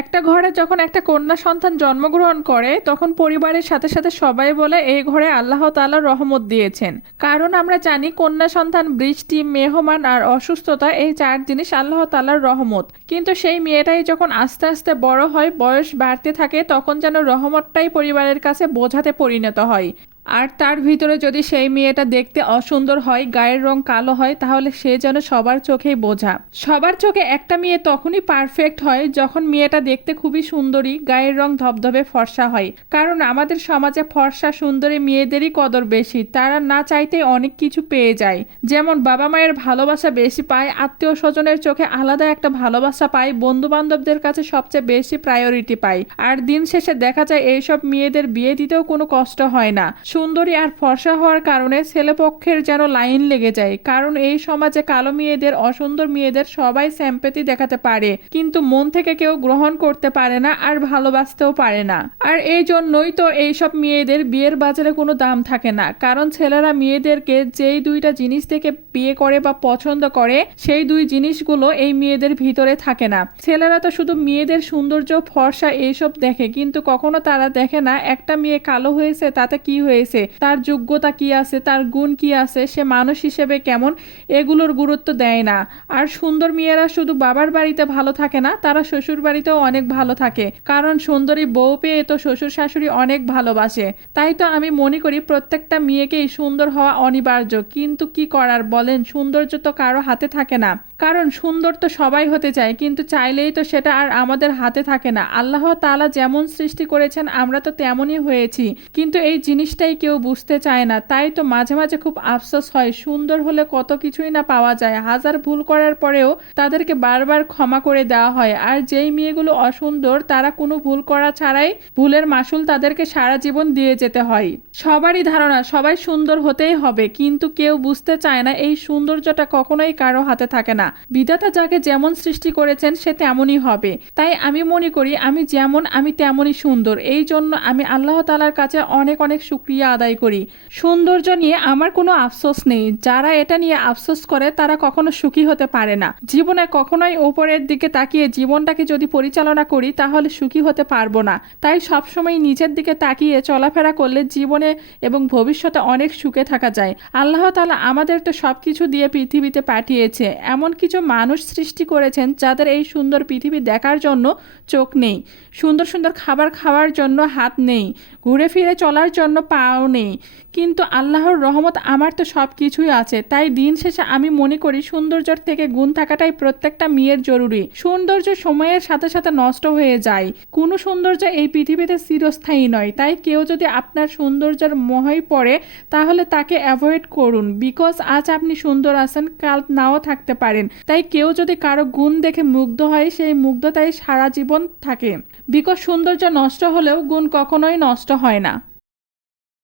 একটা ঘরে যখন একটা কন্যা সন্তান জন্মগ্রহণ করে, তখন পরিবারের সাথে সাথে সবাই বলে এই ঘরে আল্লাহ তাআলা রহমত দিয়েছেন। কারণ আমরা জানি কন্যা সন্তান বৃষ্টি, মেহমান আর অসুস্থতা, এই চার জিনিস আল্লাহ তালার রহমত। কিন্তু সেই মেয়েটাই যখন আস্তে আস্তে বড় হয়, বয়স বাড়তে থাকে, তখন যেন রহমতটাই পরিবারের কাছে বোঝাতে পরিণত হয়। আর তার ভিতরে যদি সেই মেয়েটা দেখতে অসুন্দর হয়, গায়ের রং কালো হয়, তাহলে সে যেন সবার চোখেই বোঝা। সবার চোখে একটা মেয়ে তখনই পারফেক্ট হয় যখন মেয়েটা দেখতে খুবই সুন্দরী, গায়ের রং ধবধবে, ফর্সা হয়। কারণ আমাদের সমাজে ফর্সা, সুন্দরী মেয়েদেরই কদর বেশি, তারা না চাইতে অনেক কিছু পেয়ে যায়। যেমন বাবা মায়ের ভালোবাসা বেশি পায়, আত্মীয় স্বজনের চোখে আলাদা একটা ভালোবাসা পায় বন্ধু বান্ধবদের কাছে সবচেয়ে বেশি প্রায়োরিটি পায়। আর দিন শেষে দেখা যায়, এইসব মেয়েদের বিয়ে দিতেও কোনো কষ্ট হয় না। সুন্দরী আর ফর্সা হওয়ার কারণে ছেলেপক্ষের যেন লাইন লেগে যায়। কারণ এই সমাজে কালো মেয়েদের, অসুন্দর মেয়েদের সবাই স্যাম্পেতি দেখাতে পারে। কিন্তু মন থেকে কেউ গ্রহণ করতে পারে না আর ভালোবাসতেও পারে না। আর এই জন্যই তো এইসব মেয়েদের বিয়ের বাজারে কোনো দাম থাকে না। কারণ ছেলেরা মেয়েদেরকে যেই দুইটা জিনিস থেকে বিয়ে করে বা পছন্দ করে, সেই দুই জিনিসগুলো এই মেয়েদের ভিতরে থাকে না। ছেলেরা তো শুধু মেয়েদের সৌন্দর্য, ফর্সা এইসব দেখে। কিন্তু কখনো তারা দেখে না, একটা মেয়ে কালো হয়েছে, তাতে কি হয়েছে? তার যোগ্যতা কি আছে, তার গুণ কি আছে, সে মানুষ হিসেবে কেমন, এগুলোর গুরুত্ব দেয় না। আর সুন্দর মেয়েরা শুধু বাবার বাড়িতে ভালো থাকে না, তারা শ্বশুর বাড়িতেও অনেক ভালো থাকে। কারণ সুন্দরী বউ পেয়ে তো শ্বশুর শাশুড়ি অনেক ভালোবাসে। তাই তো আমি মনে করি প্রত্যেকটা মেয়েকেই সুন্দর হওয়া অনিবার্য। কিন্তু কি করার বলেন, সৌন্দর্য তো কারও হাতে থাকে না। কারণ সুন্দর তো সবাই হতে চায়, কিন্তু চাইলেই তো সেটা আর আমাদের হাতে থাকে না। আল্লাহ তালা যেমন সৃষ্টি করেছেন, আমরা তো তেমনই হয়েছি। কিন্তু এই জিনিসটাই কেউ বুঝতে চায় না, তাই তো মাঝে মাঝে খুব আফসোস হয়। সুন্দর হলে কত কিছুই না পাওয়া যায়। হাজার ভুল করার পরেও তাদেরকে বারবার ক্ষমা করে দেওয়া হয়। আর যেই মেয়েগুলো অসুন্দর, তারা কোনো ভুল করা ছাড়াই ভুলের মাসুল তাদেরকে সারা জীবন দিয়ে যেতে হয়। সবারই ধারণা, সবাই সুন্দর হতেই হবে। কিন্তু কেউ বুঝতে চায় না, এই সৌন্দর্যটা কখনোই কারও হাতে থাকে না। বিধাতা যাকে যেমন সৃষ্টি করেছেন, সে তেমনই হবে। তাই আমি মনে করি, আমি যেমন, আমি তেমনই সুন্দর। এই জন্য আমি আল্লাহ তালার কাছে অনেক অনেক শুক্রিয়া আদায় করি। সৌন্দর্য নিয়ে আমার কোনো আফসোস নেই। যারা এটা নিয়ে আফসোস করে, তারা কখনো সুখী হতে পারে না। জীবনে কখনোই ওপরের দিকে তাকিয়ে জীবনটাকে যদি পরিচালনা করি, তাহলে সুখী হতে পারব না। তাই সবসময় নিজের দিকে তাকিয়ে চলাফেরা করলে জীবনে এবং ভবিষ্যতে অনেক সুখে থাকা যায়। আল্লাহ তালা আমাদের তো সব কিছু দিয়ে পৃথিবীতে পাঠিয়েছে। এমন কিছু মানুষ সৃষ্টি করেছেন, যাদের এই সুন্দর পৃথিবী দেখার জন্য চোখ নেই। সুন্দর সুন্দর খাবার খাওয়ার জন্য হাত নেই। ঘুরে ফিরে চলার জন্য পাও নেই। কিন্তু আল্লাহর রহমত আমার তো সব কিছুই আছে। তাই দিন শেষে আমি মনে করি সৌন্দর্যর থেকে গুণ থাকাটাই প্রত্যেকটা মেয়ের জরুরি। সৌন্দর্য সময়ের সাথে সাথে নষ্ট হয়ে যায়। কোনো সৌন্দর্য এই পৃথিবীতে চিরস্থায়ী নয়। তাই কেউ যদি আপনার সৌন্দর্যের মোহে পড়ে, তাহলে তাকে অ্যাভয়েড করুন। বিকজ আজ আপনি সুন্দর আছেন, কাল নাও থাকতে পারেন। তাই কেউ যদি কারও গুণ দেখে মুগ্ধ হয়, সেই মুগ্ধতাই সারা জীবন থাকে। বিকজ সৌন্দর্য নষ্ট হলেও গুণ কখনোই নষ্ট হয় না।